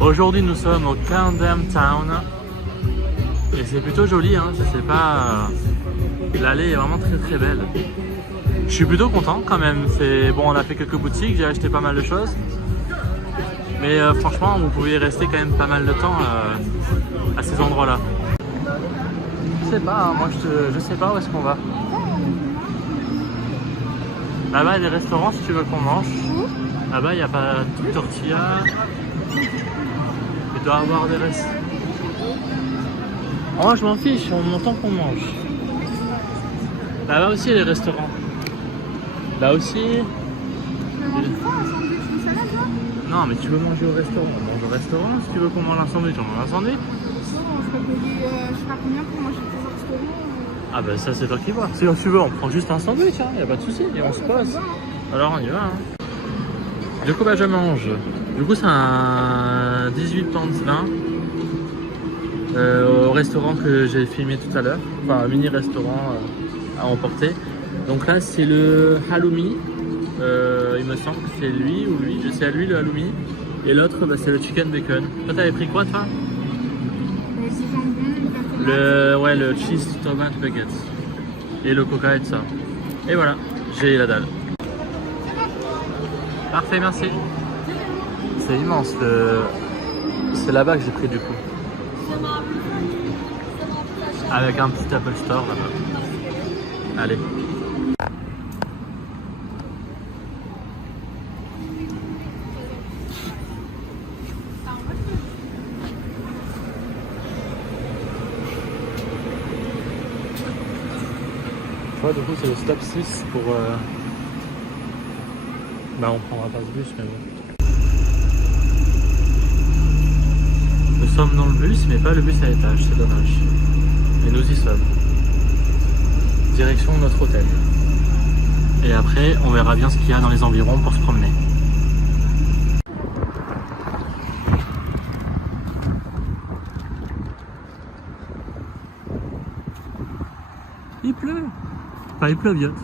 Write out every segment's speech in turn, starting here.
Aujourd'hui nous sommes au Camden Town et c'est plutôt joli, hein, je sais pas, l'allée est vraiment très belle. Je suis plutôt content quand même, c'est bon, on a fait quelques boutiques, j'ai acheté pas mal de choses. Mais franchement vous pouvez y rester quand même pas mal de temps à ces endroits là. Je sais pas, hein, moi je sais pas où est-ce qu'on va. Là-bas il y a des restaurants si tu veux qu'on mange. Là-bas il n'y a pas de tortilla. Il doit y avoir des restes. Moi je m'en fiche, on m'entend qu'on mange. Là-bas aussi il y a des restaurants. Là aussi. Non mais tu veux manger au restaurant, on mange au restaurant. Si tu veux qu'on mange un sandwich, on mange un sandwich. Je sais pas combien pour manger tes restaurants. Ah bah ça c'est toi qui vois. Si tu veux on prend juste un sandwich, hein, y a pas de souci et on se passe. Alors on y va. Hein. Du coup bah je mange. Du coup c'est un 18 pounds 20 au restaurant que j'ai filmé tout à l'heure. Enfin un mini restaurant à emporter. Donc là c'est le halloumi. Il me semble que c'est lui ou lui, c'est à lui le halloumi. Et l'autre bah, c'est le chicken bacon. Toi t'avais pris quoi toi? Le cheese tomato nuggets et le coca et tout ça. Et voilà, j'ai la dalle. Parfait, merci. C'est immense. C'est là-bas que j'ai pris du coup. Avec un petit Apple Store là-bas. Allez. Ouais, du coup c'est le stop 6 pour... Bah on prendra pas ce bus mais bon. Nous sommes dans le bus mais pas le bus à étage, c'est dommage. Mais nous y sommes. Direction notre hôtel. Et après on verra bien ce qu'il y a dans les environs pour se promener. Il pleut. Enfin il pleuviote.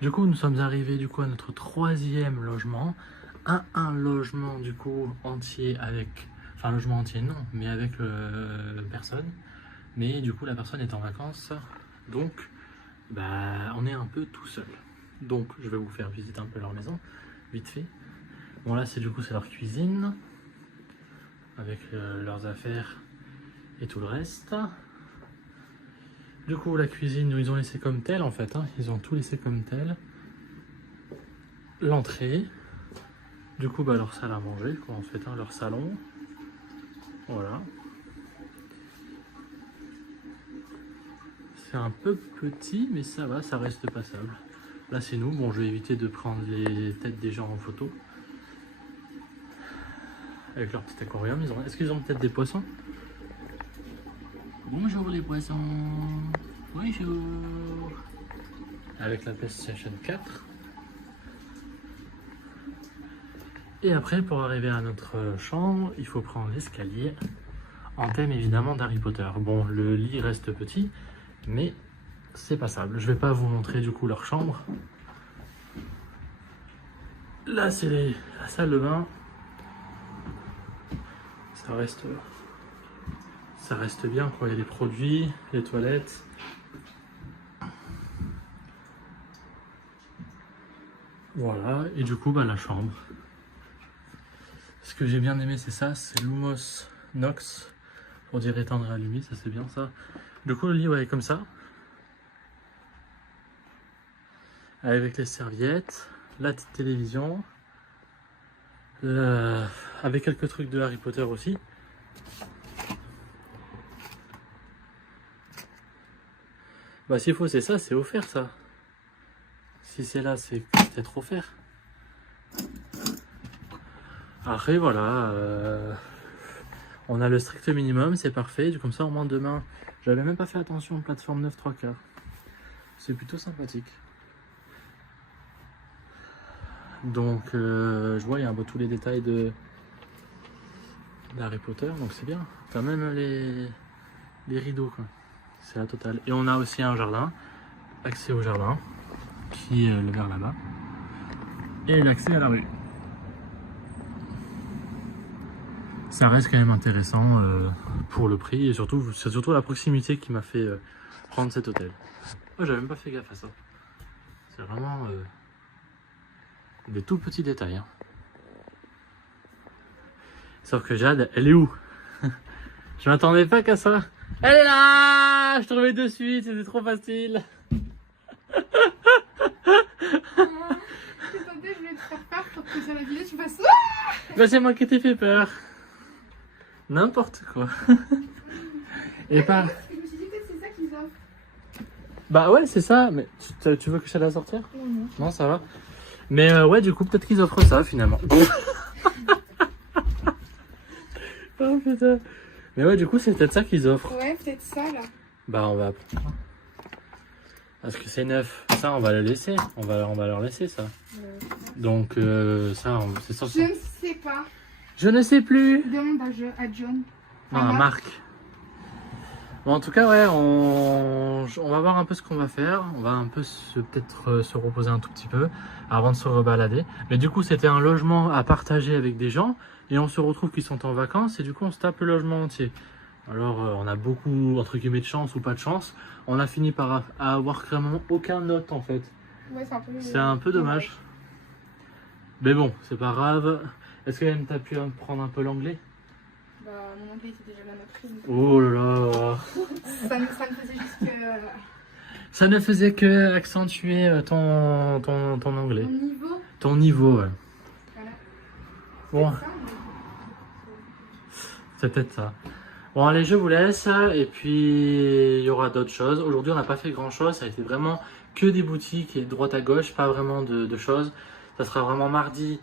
Du coup nous sommes arrivés du coup à notre troisième logement. Un logement du coup entier avec... Enfin logement entier non, mais avec personne. Mais du coup la personne est en vacances. Donc bah on est un peu tout seul. Donc je vais vous faire visiter un peu leur maison, vite fait. Bon là c'est du coup c'est leur cuisine. Avec leurs affaires et tout le reste. Du coup la cuisine ils ont laissé comme telle en fait, hein. Ils ont tout laissé comme tel. L'entrée. Du coup bah leur salle à manger quoi en fait, hein, leur salon. Voilà. C'est un peu petit mais ça va, ça reste passable. Là c'est nous, bon je vais éviter de prendre les têtes des gens en photo. Avec leur petit aquarium, est-ce qu'ils ont peut-être des poissons? Bonjour les poissons. Bonjour. Avec la PlayStation 4. Et après pour arriver à notre chambre, il faut prendre l'escalier. En thème évidemment d'Harry Potter. Bon le lit reste petit, mais c'est passable. Je vais pas vous montrer du coup leur chambre. Là c'est la salle de bain. Ça reste bien quoi, il y a des produits, les toilettes. Voilà, et du coup bah la chambre. Ce que j'ai bien aimé c'est ça, c'est Lumos Nox, pour dire éteindre et allumer, ça c'est bien ça. Du coup le lit ouais, est comme ça. Avec les serviettes, la petite télévision. Avec quelques trucs de Harry Potter aussi. Bah s'il faut c'est ça, c'est offert ça. Si c'est là, c'est peut-être offert. Après voilà, on a le strict minimum, c'est parfait. Comme ça au moins demain, j'avais même pas fait attention, plateforme 9 3/4. C'est plutôt sympathique. Donc je vois il y a un peu tous les détails d'Harry Potter, donc c'est bien. Quand même les rideaux quoi. C'est la totale. Et on a aussi un jardin, accès au jardin, qui est vers là-bas. Et l'accès à la rue. ça reste quand même intéressant pour le prix et surtout, c'est surtout la proximité qui m'a fait prendre cet hôtel. Moi, j'avais même pas fait gaffe à ça. C'est vraiment des tout petits détails. Hein. Sauf que Jade, elle est où? Je m'attendais pas qu'à ça. Elle est là! Je trouvais de suite, c'était trop facile. Attendez, je vais te faire peur pour que sur la vidéo tu fasses. Bah, c'est moi qui t'ai fait peur. N'importe quoi. Et pas. Je me suis dit que c'est ça qu'ils offrent. Bah ouais, c'est ça. Mais tu veux que je la sortir? Non. Non, ça va. Mais ouais, du coup, peut-être qu'ils offrent ça finalement. Oh putain. Mais ouais, du coup, c'est peut-être ça qu'ils offrent. Ouais, peut-être ça là. Bah, on va. Parce que c'est neuf. Ça, on va le laisser. On va leur laisser ça. Donc, ça, c'est Je censé. ne sais pas. Je ne sais plus. Demande à John. Non, à Marc. Bon, en tout cas, ouais, on va voir un peu ce qu'on va faire. On va un peu peut-être se reposer un tout petit peu avant de se rebalader. Mais du coup, c'était un logement à partager avec des gens. Et on se retrouve qu'ils sont en vacances. Et du coup, on se tape le logement entier. Alors, on a beaucoup, entre guillemets, de chance ou pas de chance. On a fini par avoir vraiment aucun note, en fait. Ouais, C'est un peu dommage. Mais bon, c'est pas grave. Est-ce que tu as pu prendre un peu l'anglais? Bah, mon anglais était déjà bien appris. Oh là là. Ça ne faisait juste que. Ça ne faisait que accentuer ton anglais. Mon niveau. Ton niveau, ouais. Voilà. Bon, Ça, c'est peut-être ça. Bon, allez, je vous laisse. Et puis, il y aura d'autres choses. Aujourd'hui, on n'a pas fait grand-chose. Ça a été vraiment que des boutiques et de droite à gauche. Pas vraiment de choses. Ça sera vraiment mardi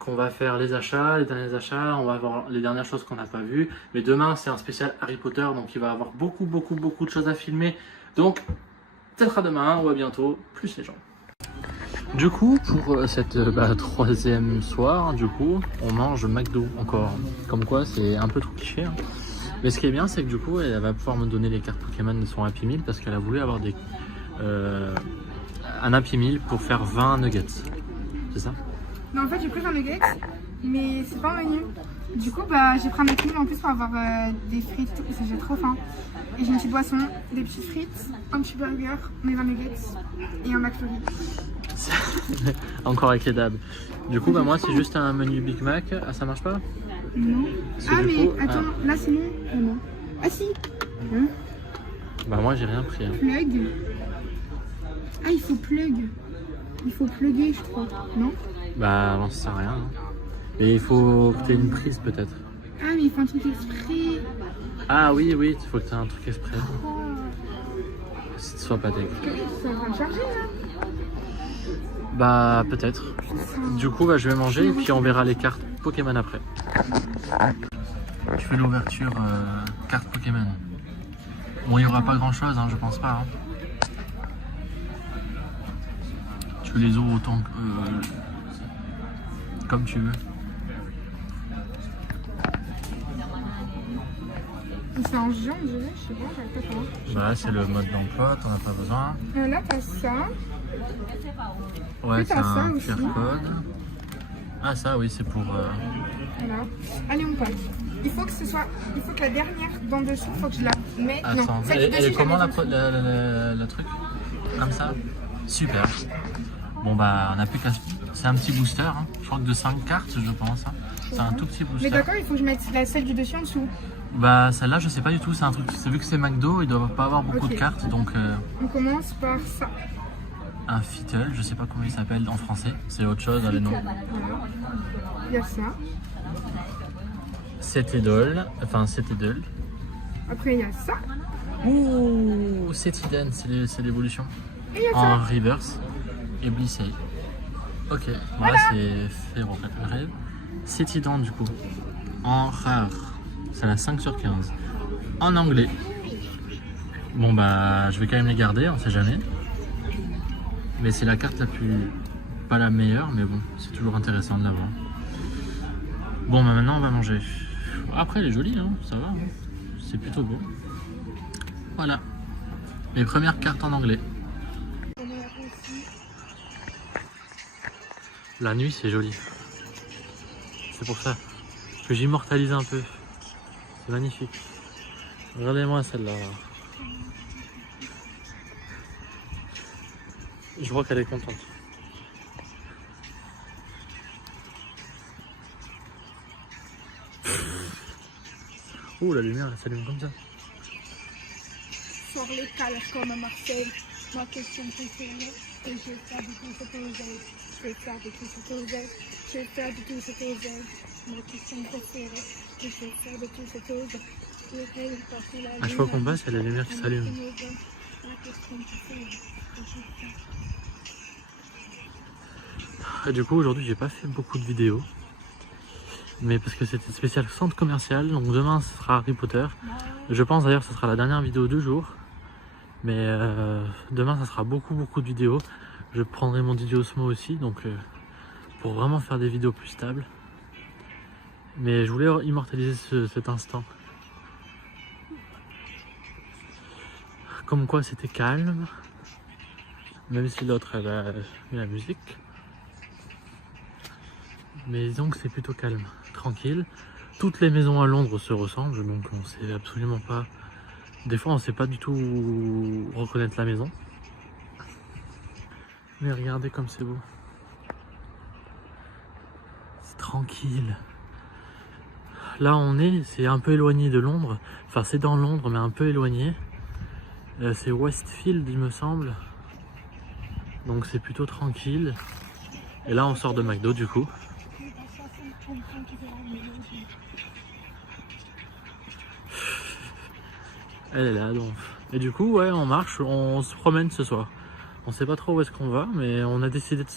qu'on va faire les achats, les derniers achats. On va voir les dernières choses qu'on n'a pas vues. Mais demain, c'est un spécial Harry Potter. Donc, il va y avoir beaucoup de choses à filmer. Donc, peut-être à demain ou à bientôt. Plus les gens. Du coup, pour cette troisième soir, du coup, on mange McDo encore. Comme quoi, c'est un peu trop cliché. Hein. Mais ce qui est bien, c'est que du coup, elle va pouvoir me donner les cartes Pokémon de son Happy Meal parce qu'elle a voulu avoir un Happy Meal pour faire 20 nuggets. C'est ça? non, en fait, j'ai pris un nugget, mais c'est pas un menu. Du coup, bah, j'ai pris un menu en plus pour avoir des frites et tout, parce que j'ai trop faim. Et j'ai une petite boisson, des petites frites, un petit burger, mes 20 nuggets et un McFlurry. Encore avec les dabs. Du coup, bah, moi, c'est juste un menu Big Mac. Ah, ça marche pas? Non. Parce que Ah, du mais coup, attends, là c'est non. Ah, non. Ah, si. Hein? Bah, moi, j'ai rien pris. Hein. Plug. Ah, il faut plug. Il faut plugger, je crois. Non? Bah, non, ça sert à rien. Hein. Et il faut que tu aies une prise peut-être. Ah, mais il faut un truc exprès. Ah oui, il faut que tu aies un truc exprès. Oh. Si tu sois pas deg. C'est en train de charger là. Bah, peut-être. Du coup, bah, je vais manger et puis on verra les cartes Pokémon après. Je fais l'ouverture carte Pokémon. Bon, il n'y aura pas grand chose, hein, je pense pas. Hein. Tu les ouvres autant que, comme tu veux. C'est en géant, je dirais, je sais pas, j'arrive pas à savoir. Bah, c'est le mode d'emploi, t'en as pas besoin. Là, t'as ça. Ouais, Oui, c'est t'as ça un aussi. QR code. Ah, ça, oui, c'est pour. Voilà. Allez, on passe. Il faut que la dernière dent dessous, il faut que je la mette. Attends, non, celle elle dessus, est je la comment mets la truc? Comme ça? Super. Bon, bah, on a plus qu'à. C'est un petit booster, hein. Je crois que de 5 cartes, je pense. Hein. C'est un tout petit booster. Mais d'accord, il faut que je mette celle du dessus en dessous. Bah, celle-là, je sais pas du tout. C'est un truc. Vu que c'est McDo, ils doivent pas avoir beaucoup Ok. de cartes. Donc, On commence par ça. un Fiddle, je sais pas comment il s'appelle en français. C'est autre chose, les noms. Voilà. Il y a ça. C'est Idol. Enfin, c'est Idol. Après, il y a ça. Ouh, c'est Iden, c'est l'évolution. Et il y a En ça. reverse et blissé. Ok, bon là c'est Féro rêve. C'est Idan du coup. En rare. C'est la 5 sur 15. En anglais. Bon bah je vais quand même les garder, on sait jamais. Mais c'est la carte la plus. Pas la meilleure, mais bon, c'est toujours intéressant de l'avoir. Bon bah maintenant on va manger. Après elle est jolie, hein, ça va. Hein. C'est plutôt beau. Voilà. Les premières cartes en anglais. La nuit c'est joli. C'est pour ça. que j'immortalise un peu. C'est magnifique. Regardez-moi celle-là. Je vois qu'elle est contente. Ouh, la lumière elle s'allume comme ça. Sur les cales comme à Marseille, ma question préférée, et je vais faire du tout cet oseille. Je vais faire du tout cet oseille. Je vais faire du tout cet oseille. Ma question préférée, et je vais faire de tout cet oseille. À chaque fois qu'on passe, il y a la lumière qui s'allume. Et du coup, aujourd'hui, j'ai pas fait beaucoup de vidéos. Mais parce que c'était spécial centre commercial, donc demain ce sera Harry Potter. Je pense d'ailleurs que ce sera la dernière vidéo du jour. Mais demain ça sera beaucoup de vidéos. Je prendrai mon Didier Osmo aussi, donc pour vraiment faire des vidéos plus stables. Mais je voulais immortaliser cet instant. Comme quoi c'était calme. Même si l'autre elle a mis la musique. Mais disons que c'est plutôt calme, tranquille. Toutes les maisons à Londres se ressemblent, donc on sait absolument pas. Des fois on sait pas du tout reconnaître la maison. Mais regardez comme c'est beau. C'est tranquille. Là on est, c'est un peu éloigné de Londres. Enfin c'est dans Londres mais un peu éloigné. C'est Westfield il me semble. Donc c'est plutôt tranquille. Et là on sort de McDo du coup. Elle est là donc. Et du coup ouais on marche, on se promène ce soir. On sait pas trop où est-ce qu'on va, mais on a décidé de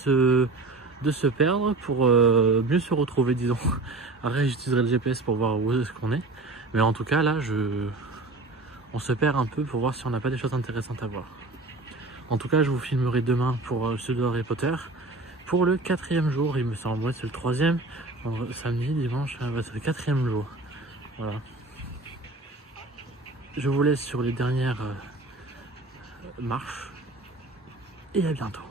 se perdre pour mieux se retrouver, disons. Après j'utiliserai le GPS pour voir où est-ce qu'on est. Mais en tout cas là on se perd un peu pour voir si on n'a pas des choses intéressantes à voir. En tout cas je vous filmerai demain pour ceux de Harry Potter. Pour le 4e jour, il me semble, ouais, c'est le 3e. Samedi, dimanche, c'est le 4e jour. Voilà. Je vous laisse sur les dernières marches. Et à bientôt.